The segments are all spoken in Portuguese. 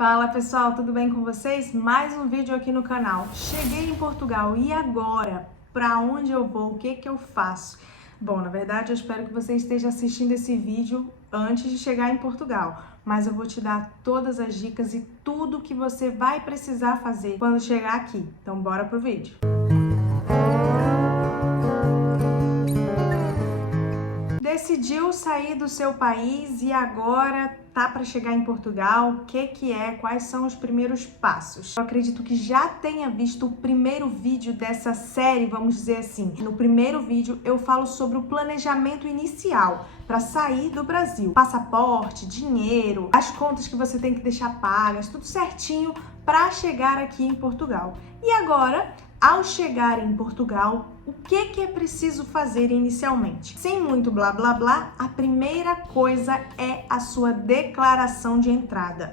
Fala pessoal, tudo bem com vocês? Mais um vídeo aqui no canal. Cheguei em Portugal e agora? Para onde eu vou? O que eu faço? Bom, na verdade eu espero que você esteja assistindo esse vídeo antes de chegar em Portugal, mas eu vou te dar todas as dicas e tudo que você vai precisar fazer quando chegar aqui. Então bora pro vídeo. Decidiu sair do seu país e agora tá para chegar em Portugal? O que é? Quais são os primeiros passos? Eu acredito que já tenha visto o primeiro vídeo dessa série, vamos dizer assim. No primeiro vídeo eu falo sobre o planejamento inicial para sair do Brasil. Passaporte, dinheiro, as contas que você tem que deixar pagas, tudo certinho para chegar aqui em Portugal. E agora, ao chegar em Portugal, o que é preciso fazer inicialmente? Sem muito blá blá blá, a primeira coisa é a sua declaração de entrada.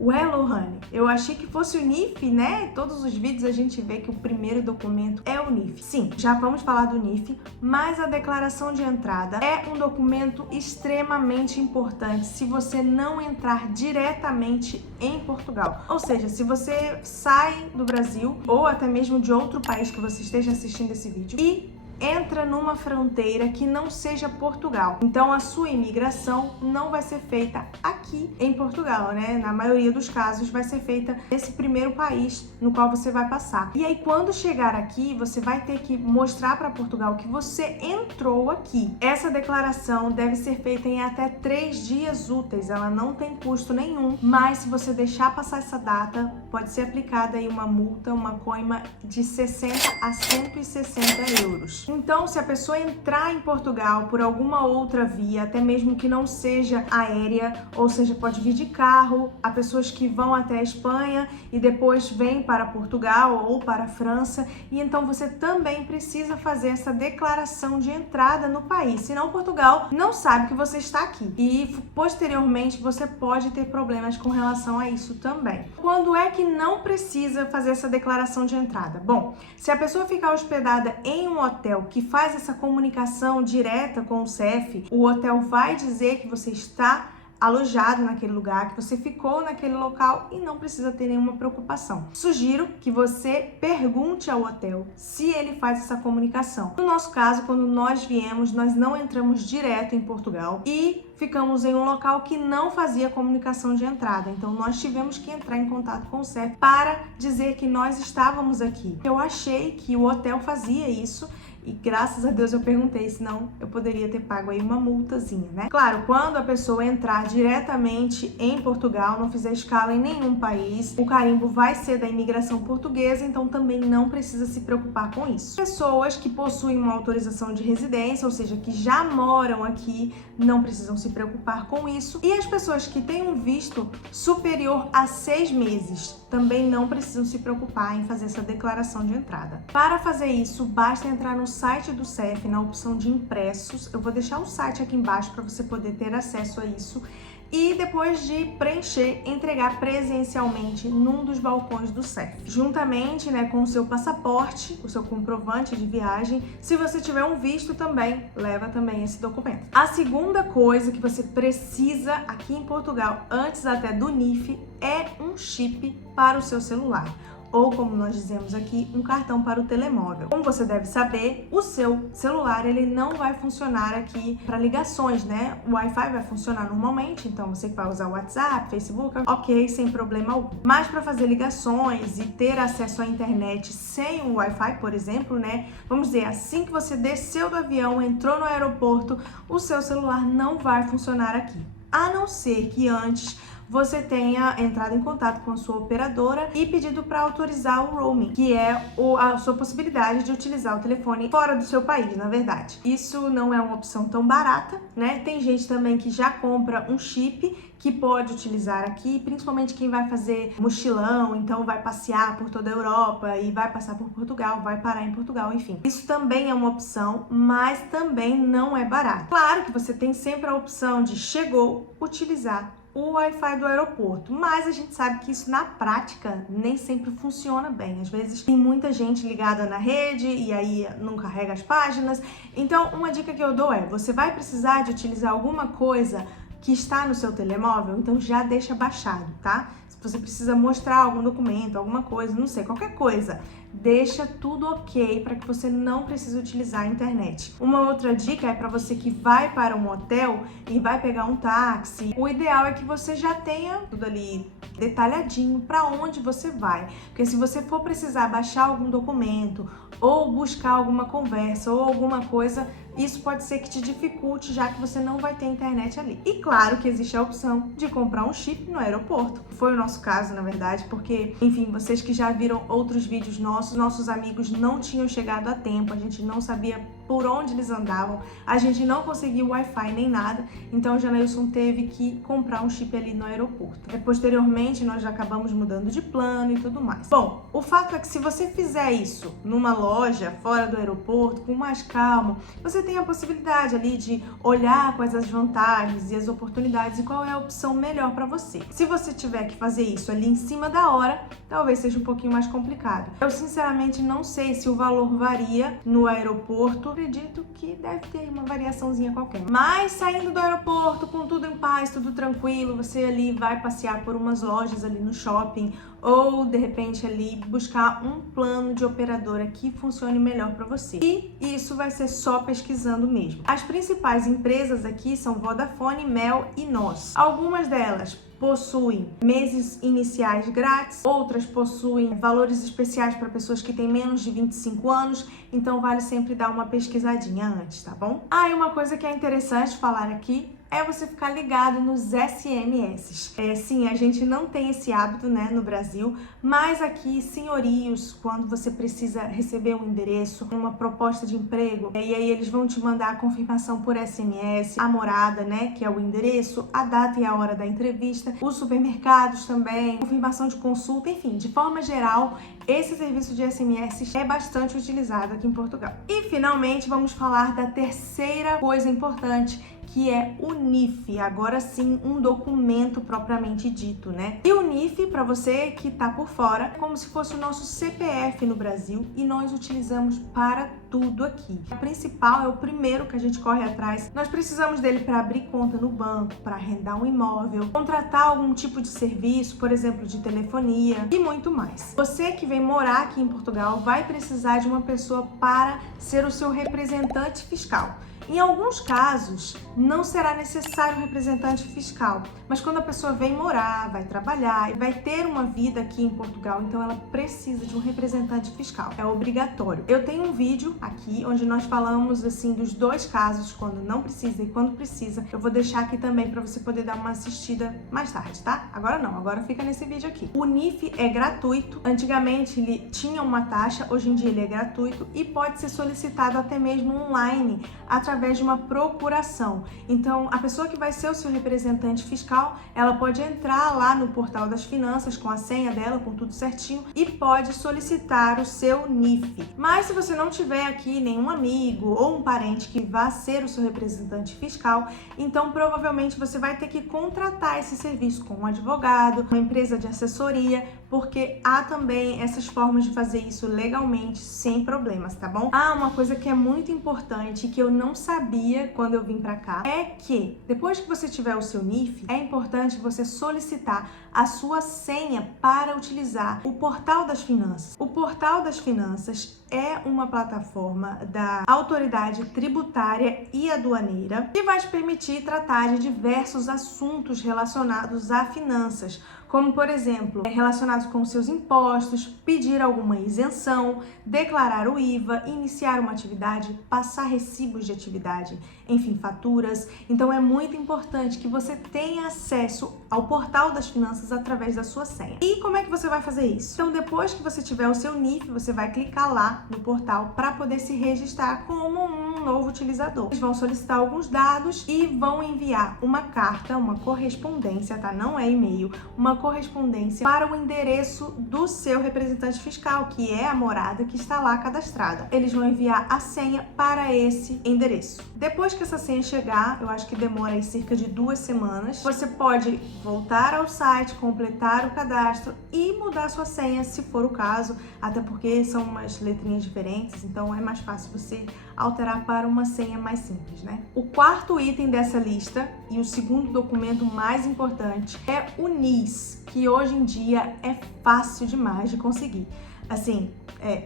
Ué, Lohane, eu achei que fosse o NIF, né? Todos os vídeos a gente vê que o primeiro documento é o NIF. Sim, já vamos falar do NIF, mas a declaração de entrada é um documento extremamente importante se você não entrar diretamente em Portugal. Ou seja, se você sai do Brasil ou até mesmo de outro país que você esteja assistindo esse vídeo e entra numa fronteira que não seja Portugal. Então a sua imigração não vai ser feita aqui em Portugal, né? Na maioria dos casos vai ser feita nesse primeiro país no qual você vai passar. E aí quando chegar aqui, você vai ter que mostrar para Portugal que você entrou aqui. Essa declaração deve ser feita em até 3 dias úteis, ela não tem custo nenhum, mas se você deixar passar essa data, pode ser aplicada aí uma multa, uma coima de 60 a 160 euros. Então, se a pessoa entrar em Portugal por alguma outra via, até mesmo que não seja aérea, ou seja, pode vir de carro, há pessoas que vão até a Espanha e depois vêm para Portugal ou para a França, e então você também precisa fazer essa declaração de entrada no país, senão Portugal não sabe que você está aqui e posteriormente você pode ter problemas com relação a isso também. Quando é que não precisa fazer essa declaração de entrada? Bom, se a pessoa ficar hospedada em um hotel que faz essa comunicação direta com o CEF, o hotel vai dizer que você está alojado naquele lugar, que você ficou naquele local e não precisa ter nenhuma preocupação. Sugiro que você pergunte ao hotel se ele faz essa comunicação. No nosso caso, quando nós viemos, nós não entramos direto em Portugal e ficamos em um local que não fazia comunicação de entrada. Então nós tivemos que entrar em contato com o CEF para dizer que nós estávamos aqui. Eu achei que o hotel fazia isso e graças a Deus eu perguntei, senão eu poderia ter pago aí uma multazinha, né? Claro, quando a pessoa entrar diretamente em Portugal, não fizer escala em nenhum país, o carimbo vai ser da imigração portuguesa, então também não precisa se preocupar com isso. Pessoas que possuem uma autorização de residência, ou seja, que já moram aqui, não precisam se preocupar com isso. E as pessoas que têm um visto superior a 6 meses também não precisam se preocupar em fazer essa declaração de entrada. Para fazer isso, basta entrar no site do CEF, na opção de impressos. Eu vou deixar o site aqui embaixo para você poder ter acesso a isso. E depois de preencher, entregar presencialmente num dos balcões do CEF. Juntamente, né, com o seu passaporte, o seu comprovante de viagem. Se você tiver um visto também, leva também esse documento. A segunda coisa que você precisa aqui em Portugal, antes até do NIF, é um chip para o seu celular. Ou, como nós dizemos aqui, um cartão para o telemóvel. Como você deve saber, o seu celular ele não vai funcionar aqui para ligações, né? O Wi-Fi vai funcionar normalmente, então você vai usar o WhatsApp, Facebook, ok, sem problema algum. Mas para fazer ligações e ter acesso à internet sem o Wi-Fi, por exemplo, né? Vamos dizer, assim que você desceu do avião, entrou no aeroporto, o seu celular não vai funcionar aqui. A não ser que antes você tenha entrado em contato com a sua operadora e pedido para autorizar o roaming, que é a sua possibilidade de utilizar o telefone fora do seu país, na verdade. Isso não é uma opção tão barata, né? Tem gente também que já compra um chip que pode utilizar aqui, principalmente quem vai fazer mochilão, então vai passear por toda a Europa e vai passar por Portugal, vai parar em Portugal, enfim. Isso também é uma opção, mas também não é barato. Claro que você tem sempre a opção de chegou, utilizar o Wi-Fi do aeroporto, mas a gente sabe que isso na prática nem sempre funciona bem. Às vezes tem muita gente ligada na rede e aí não carrega as páginas. Então, uma dica que eu dou é, você vai precisar de utilizar alguma coisa que está no seu telemóvel, então já deixa baixado, tá? você precisa mostrar algum documento, alguma coisa, não sei, qualquer coisa, deixa tudo ok para que você não precise utilizar a internet. Uma outra dica é para você que vai para um hotel e vai pegar um táxi. O ideal é que você já tenha tudo ali detalhadinho para onde você vai, porque se você for precisar baixar algum documento ou buscar alguma conversa ou alguma coisa, isso pode ser que te dificulte, já que você não vai ter internet ali. E claro que existe a opção de comprar um chip no aeroporto. Foi o nosso caso, na verdade, porque, enfim, vocês que já viram outros vídeos nossos amigos não tinham chegado a tempo, a gente não sabia por onde eles andavam, a gente não conseguiu Wi-Fi nem nada, então o Janailson teve que comprar um chip ali no aeroporto. Posteriormente, nós já acabamos mudando de plano e tudo mais. Bom, o fato é que se você fizer isso numa loja, fora do aeroporto, com mais calma, você tem a possibilidade ali de olhar quais as vantagens e as oportunidades e qual é a opção melhor para você. Se você tiver que fazer isso ali em cima da hora, talvez seja um pouquinho mais complicado. Eu sinceramente não sei se o valor varia no aeroporto, acredito que deve ter uma variaçãozinha qualquer. Mas saindo do aeroporto com tudo em paz, tudo tranquilo, você ali vai passear por umas lojas ali no shopping ou de repente ali buscar um plano de operadora que funcione melhor para você. E isso vai ser só pesquisando mesmo. As principais empresas aqui são Vodafone, Mel e Nós. Algumas delas possuem meses iniciais grátis, outras possuem valores especiais para pessoas que têm menos de 25 anos, então vale sempre dar uma pesquisadinha antes, tá bom? E uma coisa que é interessante falar aqui é você ficar ligado nos SMS. Sim, a gente não tem esse hábito, né, no Brasil, mas aqui, senhorios, quando você precisa receber um endereço, uma proposta de emprego, e aí eles vão te mandar a confirmação por SMS, a morada, né, que é o endereço, a data e a hora da entrevista, os supermercados também, confirmação de consulta, enfim, de forma geral, esse serviço de SMS é bastante utilizado aqui em Portugal. E, finalmente, vamos falar da terceira coisa importante, que é o NIF, agora sim um documento propriamente dito, né? E o NIF, para você que tá por fora, é como se fosse o nosso CPF no Brasil e nós utilizamos para tudo aqui. O principal é o primeiro que a gente corre atrás. Nós precisamos dele para abrir conta no banco, para arrendar um imóvel, contratar algum tipo de serviço, por exemplo, de telefonia e muito mais. Você que vem morar aqui em Portugal vai precisar de uma pessoa para ser o seu representante fiscal. Em alguns casos, não será necessário um representante fiscal, mas quando a pessoa vem morar, vai trabalhar e vai ter uma vida aqui em Portugal, então ela precisa de um representante fiscal. É obrigatório. Eu tenho um vídeo aqui onde nós falamos assim dos dois casos, quando não precisa e quando precisa. Eu vou deixar aqui também para você poder dar uma assistida mais tarde, tá? Agora não, agora fica nesse vídeo aqui. O NIF é gratuito. Antigamente ele tinha uma taxa, hoje em dia ele é gratuito e pode ser solicitado até mesmo online através de uma procuração. Então, a pessoa que vai ser o seu representante fiscal, ela pode entrar lá no portal das finanças com a senha dela, com tudo certinho, e pode solicitar o seu NIF. Mas se você não tiver aqui nenhum amigo ou um parente que vá ser o seu representante fiscal, então provavelmente você vai ter que contratar esse serviço com um advogado, uma empresa de assessoria, porque há também essas formas de fazer isso legalmente, sem problemas, tá bom? Uma coisa que é muito importante e que eu não sabia quando eu vim pra cá é que depois que você tiver o seu NIF, é importante você solicitar a sua senha para utilizar o Portal das Finanças. O Portal das Finanças é uma plataforma da Autoridade Tributária e Aduaneira que vai te permitir tratar de diversos assuntos relacionados a finanças, como, por exemplo, relacionados com seus impostos, pedir alguma isenção, declarar o IVA, iniciar uma atividade, passar recibos de atividade, enfim, faturas. Então, é muito importante que você tenha acesso ao Portal das Finanças através da sua senha. E como é que você vai fazer isso? Então, depois que você tiver o seu NIF, você vai clicar lá no portal para poder se registrar como um novo utilizador. Eles vão solicitar alguns dados e vão enviar uma carta, uma correspondência, tá? Não é e-mail, uma correspondência para o endereço do seu representante fiscal, que é a morada que está lá cadastrada. Eles vão enviar a senha para esse endereço. Depois que essa senha chegar, eu acho que demora aí cerca de 2 semanas, você pode voltar ao site, completar o cadastro e mudar sua senha, se for o caso, até porque são umas letrinhas diferentes, então é mais fácil você alterar para uma senha mais simples, né? O quarto item dessa lista e o segundo documento mais importante é o NIS, que hoje em dia é fácil demais de conseguir. Assim,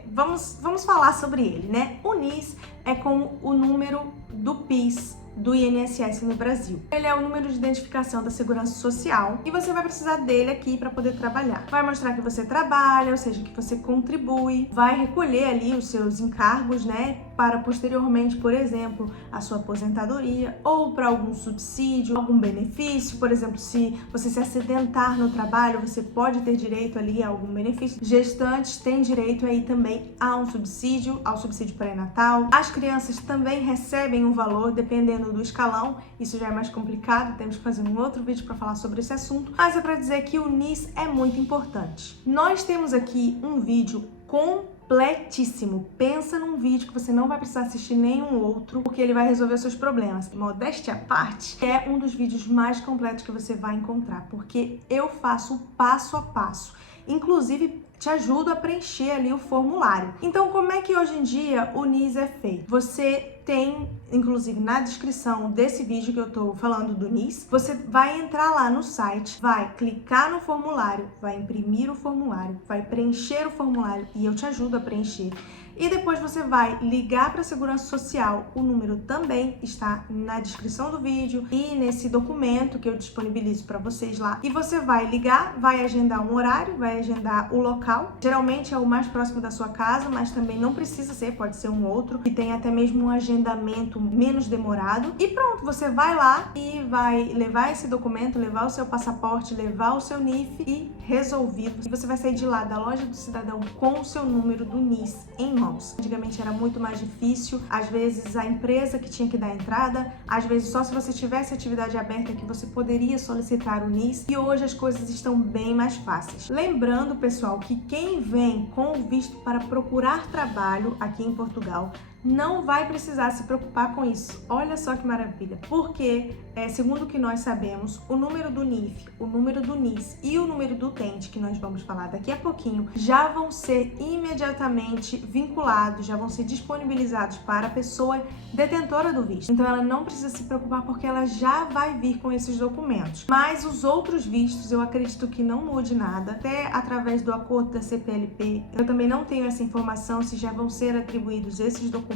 vamos falar sobre ele, né? O NIS é como o número do PIS do INSS no Brasil. Ele é o número de identificação da Segurança Social e você vai precisar dele aqui para poder trabalhar. Vai mostrar que você trabalha, ou seja, que você contribui, vai recolher ali os seus encargos, né, para posteriormente, por exemplo, a sua aposentadoria ou para algum subsídio, algum benefício. Por exemplo, se você se acidentar no trabalho, você pode ter direito ali a algum benefício. Gestantes têm direito aí também a um subsídio, ao subsídio pré-natal. As crianças também recebem um valor dependendo do escalão. Isso já é mais complicado, temos que fazer um outro vídeo para falar sobre esse assunto, mas é para dizer que o NIS é muito importante. Nós temos aqui um vídeo completíssimo. Pensa num vídeo que você não vai precisar assistir nenhum outro, porque ele vai resolver os seus problemas. Modéstia à parte, é um dos vídeos mais completos que você vai encontrar, porque eu faço passo a passo. Inclusive, te ajudo a preencher ali o formulário. Então, como é que hoje em dia o NIS é feito? Você tem, inclusive na descrição desse vídeo que eu tô falando do NIS, você vai entrar lá no site, vai clicar no formulário, vai imprimir o formulário, vai preencher o formulário e eu te ajudo a preencher. E depois você vai ligar para a Segurança Social, o número também está na descrição do vídeo e nesse documento que eu disponibilizo para vocês lá. E você vai ligar, vai agendar um horário, vai agendar o local. Geralmente é o mais próximo da sua casa, mas também não precisa ser, pode ser um outro, que tem até mesmo um agendamento menos demorado. E pronto, você vai lá e vai levar esse documento, levar o seu passaporte, levar o seu NIF e resolvido. E você vai sair de lá da loja do cidadão com o seu número do NIS em mãos. Antigamente era muito mais difícil, às vezes a empresa que tinha que dar entrada, às vezes só se você tivesse atividade aberta que você poderia solicitar o NIS, e hoje as coisas estão bem mais fáceis. Lembrando, pessoal, que quem vem com o visto para procurar trabalho aqui em Portugal não vai precisar se preocupar com isso. Olha só que maravilha. Porque, segundo o que nós sabemos, o número do NIF, o número do NIS e o número do utente, que nós vamos falar daqui a pouquinho, já vão ser imediatamente vinculados, já vão ser disponibilizados para a pessoa detentora do visto. Então ela não precisa se preocupar porque ela já vai vir com esses documentos. Mas os outros vistos, eu acredito que não mude nada. Até através do acordo da CPLP, eu também não tenho essa informação se já vão ser atribuídos esses documentos,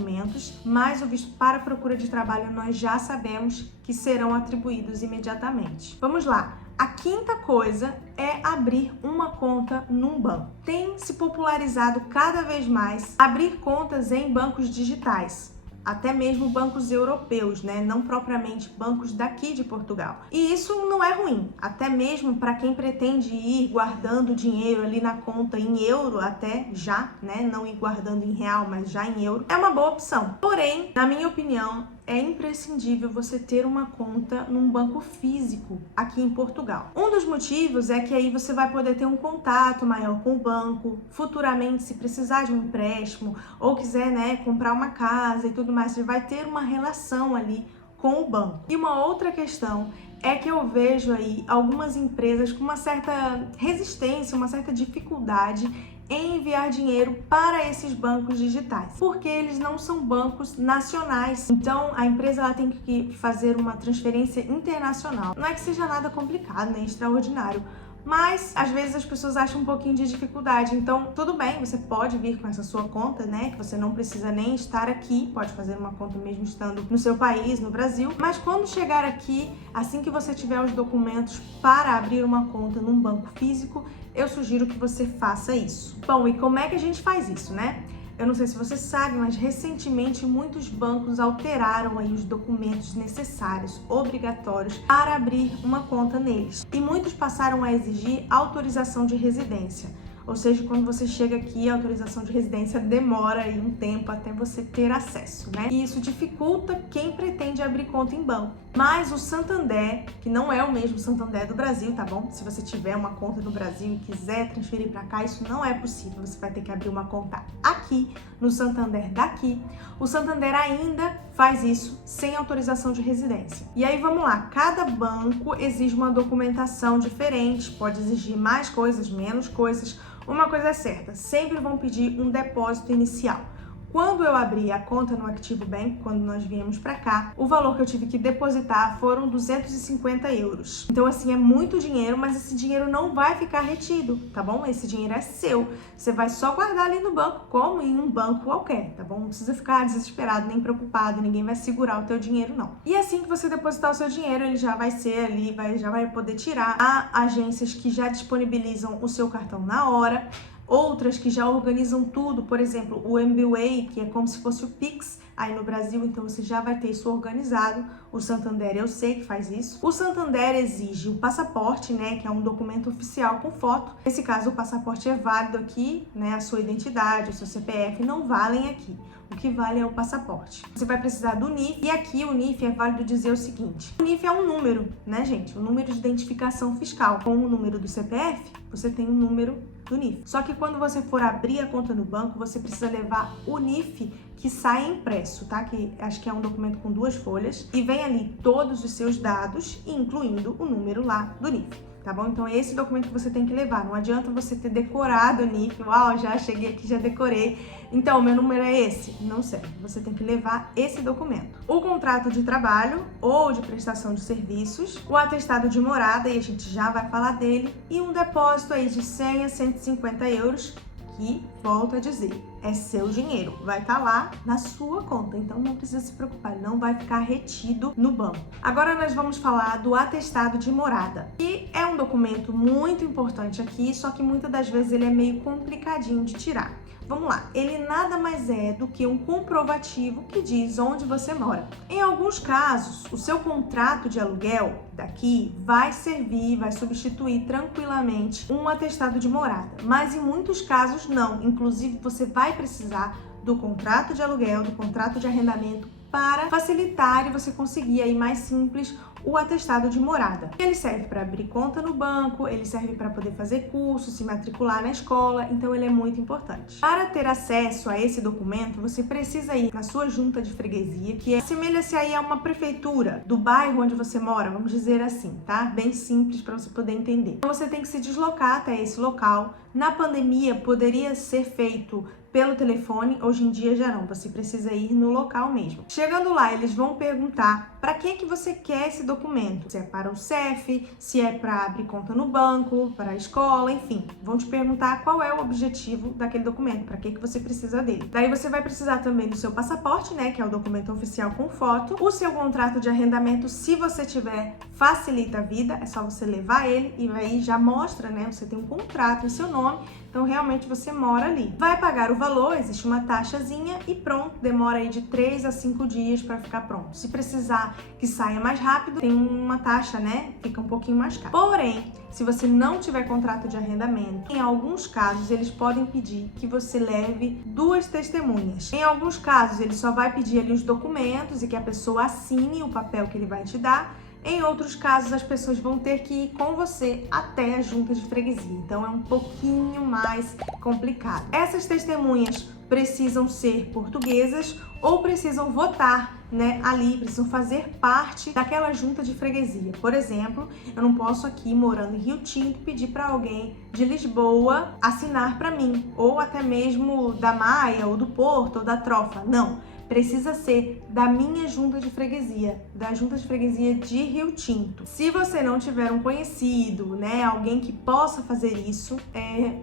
mas o visto para procura de trabalho nós já sabemos que serão atribuídos imediatamente. Vamos lá. A quinta coisa é abrir uma conta num banco. Tem se popularizado cada vez mais abrir contas em bancos digitais. Até mesmo bancos europeus, né? Não propriamente bancos daqui de Portugal. E isso não é ruim, até mesmo para quem pretende ir guardando dinheiro ali na conta em euro até já, né? Não ir guardando em real, mas já em euro. É uma boa opção. Porém, na minha opinião, é imprescindível você ter uma conta num banco físico aqui em Portugal. Um dos motivos é que aí você vai poder ter um contato maior com o banco, futuramente se precisar de um empréstimo ou quiser, né, comprar uma casa e tudo mais, você vai ter uma relação ali com o banco. E uma outra questão é que eu vejo aí algumas empresas com uma certa resistência, uma certa dificuldade em enviar dinheiro para esses bancos digitais, porque eles não são bancos nacionais. Então a empresa ela tem que fazer uma transferência internacional. Não é que seja nada complicado, nem extraordinário, mas às vezes as pessoas acham um pouquinho de dificuldade. Então tudo bem, você pode vir com essa sua conta, né, que você não precisa nem estar aqui, pode fazer uma conta mesmo estando no seu país, no Brasil, mas quando chegar aqui, assim que você tiver os documentos para abrir uma conta num banco físico, eu sugiro que você faça isso. Bom, e como é que a gente faz isso, né? Eu não sei se você sabe, mas recentemente muitos bancos alteraram aí os documentos necessários, obrigatórios, para abrir uma conta neles. E muitos passaram a exigir autorização de residência. Ou seja, quando você chega aqui, a autorização de residência demora aí um tempo até você ter acesso, né? E isso dificulta quem pretende abrir conta em banco. Mas o Santander, que não é o mesmo Santander do Brasil, tá bom? Se você tiver uma conta no Brasil e quiser transferir para cá, isso não é possível. Você vai ter que abrir uma conta aqui, no Santander daqui. O Santander ainda faz isso sem autorização de residência. E aí vamos lá, cada banco exige uma documentação diferente, pode exigir mais coisas, menos coisas. Uma coisa é certa, sempre vão pedir um depósito inicial. Quando eu abri a conta no Activo Bank, quando nós viemos para cá, o valor que eu tive que depositar foram 250 euros. Então, assim, é muito dinheiro, mas esse dinheiro não vai ficar retido, tá bom? Esse dinheiro é seu. Você vai só guardar ali no banco, como em um banco qualquer, tá bom? Não precisa ficar desesperado, nem preocupado, ninguém vai segurar o teu dinheiro, não. E assim que você depositar o seu dinheiro, ele já vai ser ali, já vai poder tirar. Há agências que já disponibilizam o seu cartão na hora, outras que já organizam tudo, por exemplo, o MBWay, que é como se fosse o Pix aí no Brasil, então você já vai ter isso organizado. O Santander eu sei que faz isso. O Santander exige o passaporte, né, que é um documento oficial com foto. Nesse caso, o passaporte é válido aqui, né, a sua identidade, o seu CPF não valem aqui. O que vale é o passaporte. Você vai precisar do NIF, e aqui o NIF é válido dizer o seguinte: o NIF é um número, né, gente? Um número de identificação fiscal. Com o número do CPF, você tem um número do NIF. Só que quando você for abrir a conta no banco, você precisa levar o NIF que sai impresso, tá? Que acho que é um documento com 2 folhas e vem ali todos os seus dados, incluindo o número lá do NIF. Tá bom? Então é esse documento que você tem que levar. Não adianta você ter decorado o NIF. Uau, já cheguei aqui, já decorei. Então, meu número é esse. Não serve. Você tem que levar esse documento. O contrato de trabalho ou de prestação de serviços, o atestado de morada, e a gente já vai falar dele, e um depósito aí de 100 a 150 euros, que, volto a dizer, é seu dinheiro, vai estar lá na sua conta, então não precisa se preocupar, ele não vai ficar retido no banco. Agora nós vamos falar do atestado de morada, que é um documento muito importante aqui, só que muitas das vezes ele é meio complicadinho de tirar. Vamos lá, ele nada mais é do que um comprovativo que diz onde você mora. Em alguns casos, o seu contrato de aluguel daqui vai servir, vai substituir tranquilamente um atestado de morada, mas em muitos casos não. Inclusive, você vai precisar do contrato de aluguel, do contrato de arrendamento para facilitar e você conseguir aí mais simples o atestado de morada. Ele serve para abrir conta no banco, ele serve para poder fazer curso, se matricular na escola, então ele é muito importante. Para ter acesso a esse documento, você precisa ir na sua junta de freguesia, que assemelha-se aí a uma prefeitura do bairro onde você mora, vamos dizer assim, tá? Bem simples para você poder entender. Então você tem que se deslocar até esse local. Na pandemia poderia ser feito pelo telefone, hoje em dia já não, você precisa ir no local mesmo. Chegando lá, eles vão perguntar para que você quer esse documento, se é para o CEF, se é para abrir conta no banco, para a escola, enfim, vão te perguntar qual é o objetivo daquele documento, para que você precisa dele. Daí você vai precisar também do seu passaporte, né, que é o documento oficial com foto, o seu contrato de arrendamento, se você tiver, facilita a vida, é só você levar ele e aí já mostra, né, você tem um contrato em seu nome, então realmente você mora ali. Vai pagar o valor, existe uma taxazinha e pronto, demora aí de 3 a 5 dias para ficar pronto. Se precisar que saia mais rápido, tem uma taxa, né? Fica um pouquinho mais caro. Porém, se você não tiver contrato de arrendamento, em alguns casos eles podem pedir que você leve 2 testemunhas. Em alguns casos ele só vai pedir ali os documentos e que a pessoa assine o papel que ele vai te dar. Em outros casos, as pessoas vão ter que ir com você até a junta de freguesia. Então, é um pouquinho mais complicado. Essas testemunhas precisam ser portuguesas ou precisam votar, né, ali, precisam fazer parte daquela junta de freguesia. Por exemplo, eu não posso aqui, morando em Rio Tinto, pedir para alguém de Lisboa assinar para mim, ou até mesmo da Maia, ou do Porto, ou da Trofa. Não. Precisa ser da minha junta de freguesia, da junta de freguesia de Rio Tinto. Se você não tiver um conhecido, né, alguém que possa fazer isso,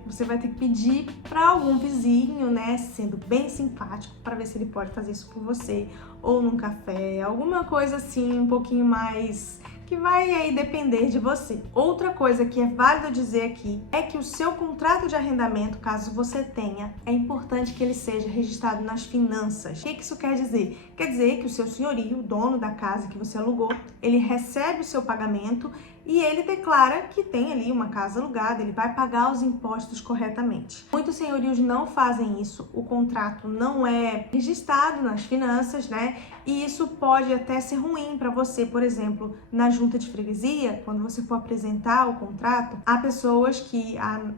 você vai ter que pedir para algum vizinho, né, sendo bem simpático, para ver se ele pode fazer isso por você, ou num café, alguma coisa assim, um pouquinho mais que vai aí depender de você. Outra coisa que é válido dizer aqui é que o seu contrato de arrendamento, caso você tenha, é importante que ele seja registrado nas finanças. O que isso quer dizer? Quer dizer que o seu senhorio, o dono da casa que você alugou, ele recebe o seu pagamento e ele declara que tem ali uma casa alugada, ele vai pagar os impostos corretamente. Muitos senhorios não fazem isso, o contrato não é registrado nas finanças, né? E isso pode até ser ruim para você, por exemplo, na junta de freguesia, quando você for apresentar o contrato, há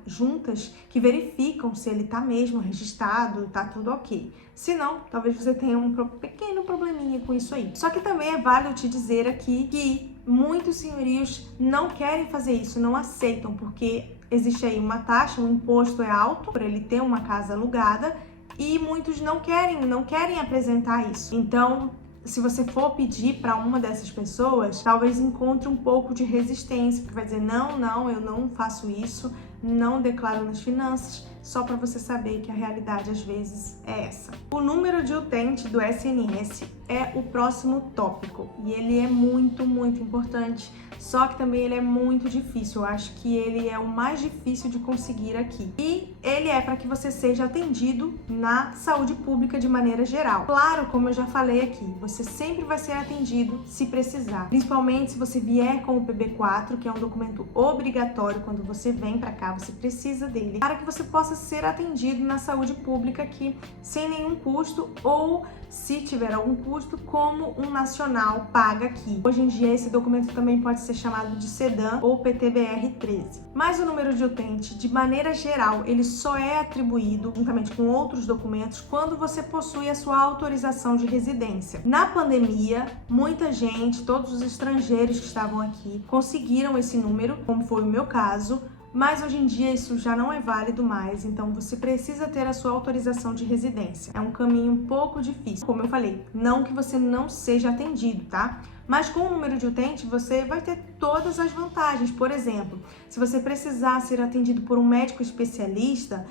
juntas que verificam se ele tá mesmo registrado, tá tudo ok. Se não, talvez você tenha um pequeno probleminha com isso aí. Só que também é válido te dizer aqui que muitos senhorios não querem fazer isso, não aceitam, porque existe aí uma taxa, o imposto é alto por ele ter uma casa alugada e muitos não querem apresentar isso. Então, se você for pedir para uma dessas pessoas, talvez encontre um pouco de resistência, porque vai dizer, não, eu não faço isso, não declaro nas finanças, só para você saber que a realidade às vezes é essa. O número de utente do SNS é o próximo tópico e ele é muito importante, só que também ele é muito difícil. Eu acho que ele é o mais difícil de conseguir aqui. E ele é para que você seja atendido na saúde pública de maneira geral. Claro, como eu já falei aqui, você sempre vai ser atendido se precisar, principalmente se você vier com o PB4, que é um documento obrigatório quando você vem para cá, você precisa dele, para que você possa ser atendido na saúde pública aqui sem nenhum custo, ou se tiver algum custo, como um nacional paga aqui. Hoje em dia esse documento também pode ser chamado de SEDAN ou PTBR-13. Mas o número de utente, de maneira geral, ele só é atribuído, juntamente com outros documentos, quando você possui a sua autorização de residência. Na pandemia, muita gente, todos os estrangeiros que estavam aqui, conseguiram esse número, como foi o meu caso, mas hoje em dia isso já não é válido mais, então você precisa ter a sua autorização de residência. É um caminho um pouco difícil. Como eu falei, não que você não seja atendido, tá? Mas com o número de utente, você vai ter todas as vantagens. Por exemplo, se você precisar ser atendido por um médico especialista,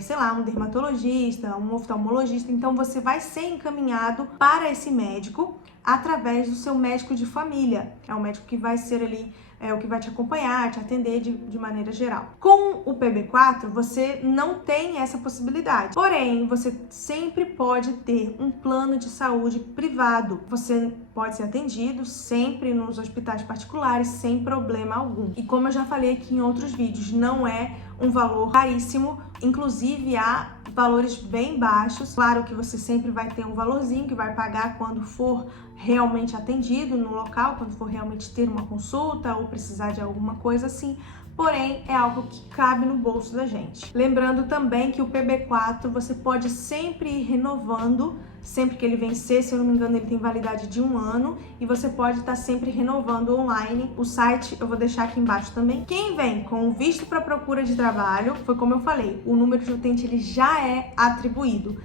sei lá, um dermatologista, um oftalmologista, então você vai ser encaminhado para esse médico através do seu médico de família. É um médico que vai ser ali, o que vai te acompanhar, te atender de maneira geral. Com o PB4, você não tem essa possibilidade. Porém, você sempre pode ter um plano de saúde privado. Você pode ser atendido sempre nos hospitais particulares, sem problema algum. E como eu já falei aqui em outros vídeos, não é um valor caríssimo, inclusive há valores bem baixos. Claro que você sempre vai ter um valorzinho que vai pagar quando for realmente atendido no local, quando for realmente ter uma consulta ou precisar de alguma coisa assim, porém é algo que cabe no bolso da gente. Lembrando também que o PB4 você pode sempre ir renovando, sempre que ele vencer, se eu não me engano ele tem validade de 1 ano, e você pode estar sempre renovando online. O site eu vou deixar aqui embaixo também. Quem vem com o visto para procura de trabalho, foi como eu falei, o número de utente ele já é atribuído.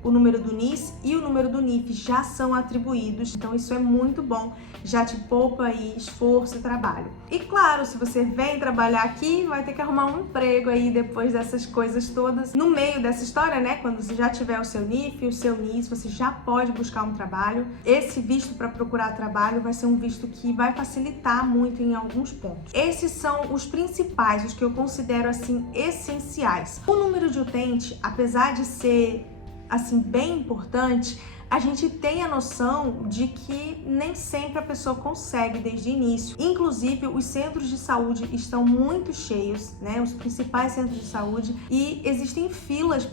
O número do NIS e o número do NIF já são atribuídos, então isso é muito bom, já te poupa aí esforço e trabalho. E claro, se você vem trabalhar aqui, vai ter que arrumar um emprego aí depois dessas coisas todas. No meio dessa história, né, quando você já tiver o seu NIF, o seu NIS, você já pode buscar um trabalho. Esse visto para procurar trabalho vai ser um visto que vai facilitar muito em alguns pontos. Esses são os principais, os que eu considero assim essenciais. O número de utente, apesar de ser assim bem importante, a gente tem a noção de que nem sempre a pessoa consegue desde o início. Inclusive, os centros de saúde estão muito cheios, né? Os principais centros de saúde, e existem filas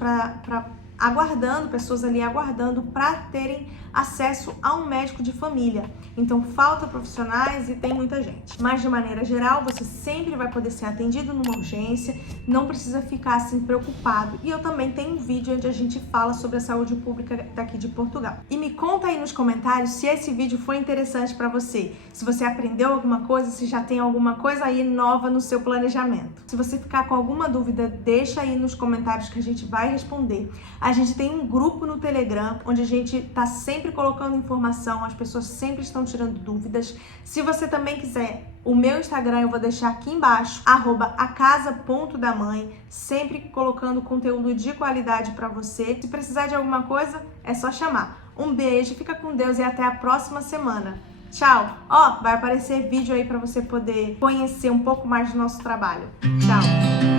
aguardando, pessoas ali aguardando para terem acesso a um médico de família. Então falta profissionais e tem muita gente. Mas de maneira geral, você sempre vai poder ser atendido numa urgência, não precisa ficar assim preocupado. E eu também tenho um vídeo onde a gente fala sobre a saúde pública daqui de Portugal. E me conta aí nos comentários se esse vídeo foi interessante para você, se você aprendeu alguma coisa, se já tem alguma coisa aí nova no seu planejamento. Se você ficar com alguma dúvida, deixa aí nos comentários que a gente vai responder. A gente tem um grupo no Telegram, onde a gente tá sempre colocando informação, as pessoas sempre estão tirando dúvidas. Se você também quiser, o meu Instagram eu vou deixar aqui embaixo, @acasa.damãe, sempre colocando conteúdo de qualidade para você. Se precisar de alguma coisa, é só chamar. Um beijo, fica com Deus e até a próxima semana. Tchau! Vai aparecer vídeo aí para você poder conhecer um pouco mais do nosso trabalho. Tchau!